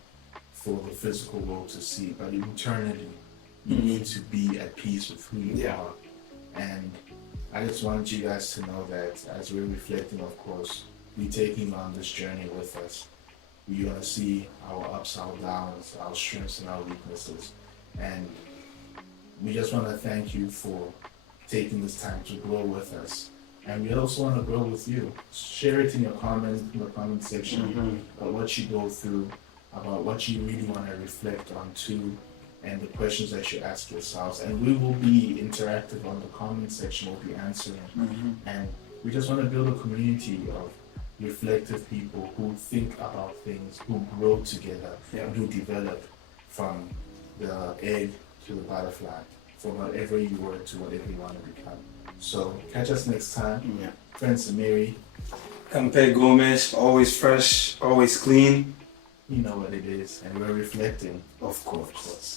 for the physical world to see, but internally, you need to be at peace with who you are. And I just want you guys to know that as we're reflecting, of course, we're taking on this journey with us. We're going to see our ups, our downs, our strengths and our weaknesses. And we just want to thank you for taking this time to grow with us. And we also want to grow with you. Share it in your comments, in the comment section, about what you go through, about what you really want to reflect on too, and the questions that you ask yourselves. And we will be interactive on the comment section, we'll be answering. And we just want to build a community of reflective people who think about things, who grow together, and who develop from the egg to the butterfly, from whatever you were to whatever you want to become. So catch us next time. Yeah. Friends, Mary. Campe Gomez, always fresh, always clean. You know what it is, and we're reflecting, of course.